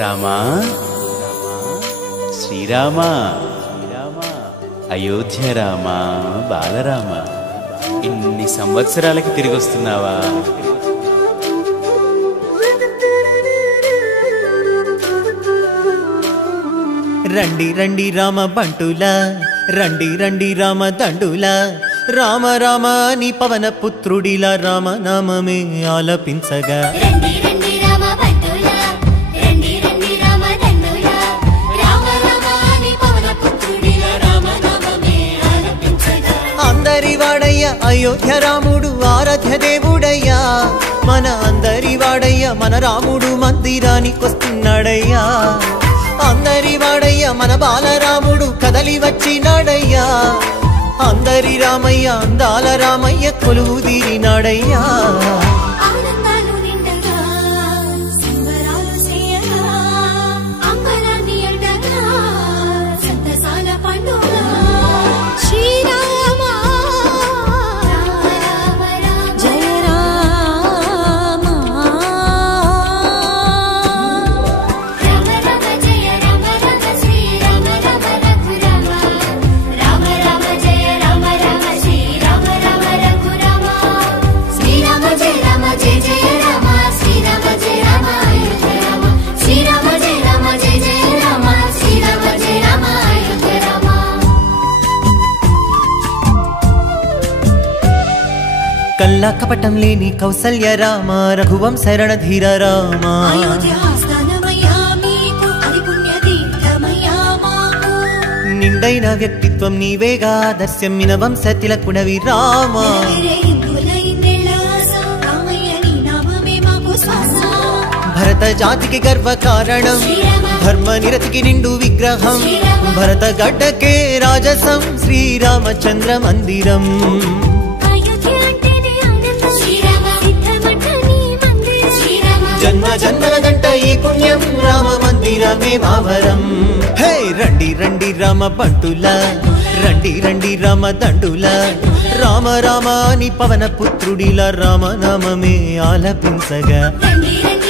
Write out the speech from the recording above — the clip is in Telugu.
రామా శ్రీరామా అయోధ్య రామా బాలరామా ఇన్ని సంవత్సరాలకి తిరిగి వస్తున్నావా? రండి రండి రామ బంటులా, రండి రండి రామ దండులా, రామ రామ అని పవన పుత్రుడిలా రామనామమే ఆలపించగా. రండి రండి రామ బంటులా, రండి రండి రామ దండులా, రామ రామ అని పవన పుత్రుడిలా రామనామమే ఆలపించగా. అందరి వాడయ్య అయోధ్య రాముడు ఆరాధ్య దేవుడయ్యా, మన అందరి వాడయ్య మన రాముడు మందిరానికొస్తున్నాడయ్యా. అందరి వాడయ్య మన బాలరాముడు కదలి వచ్చినాడయ్యా, అందరి రామయ్య అందాల రామయ్య కొలువు తీరినాడయ్యా. ఆనందాలు నిండగా సంబరాలు చేయగా, అంబరాన్ని అండగా సంతసాల పండుగ. శ్రీరామ రామ రామ రామ జయ రామ, రామ రామ జయ రామ రామ శ్రీరామ రామ రఘురామ, రామ రామ జయ రామ రామ శ్రీరామ రామ రఘురామ, శ్రీరామ జయ రామ జయ జయ రామ, శ్రీరామ జయ రామ అయోధ్య రామ, శ్రీరామ జయ రామ జయ జయ రామ, శ్రీరామ జయ రామ అయోధ్య రామ. కల్లా కపటం లేని కౌసల్య రామ, రఘువంశ రణధీర రామ. అయోధ్య స్థానమయ్యా మీకు, అది పుణ్య తీర్థమయ్యా మాకు. నిండైన వ్యక్తిత్వం నీవేగా, దర్శమ్మిన వంశ తిలకునవి రామ. నెలవేరే ఇందుల ఇందేళ్ల ఆశ, రామయ్య నీ నామమే మాకు శ్వాస. భరత జాతికి గర్వ కారణం, శ్రీరామ ధర్మ నిరతికి నిండు విగ్రహం, భరత గడ్డకే రాజసం శ్రీరామచంద్ర మందిరం. అయోధ్య అంటేనే ఆనందం, శ్రీరామ సిద్ధమట నీ మందిరం. శ్రీరామ జన్మ జన్మల గంట ఈ పుణ్యం, రామ మందిరమే మావరం. హే రండి రండి రామ బంటులా, రండి రండి రామ దండులా, రామ రామ అని పవన పుత్రుడిలా రామనామమే ఆలపించగా. రండి రండి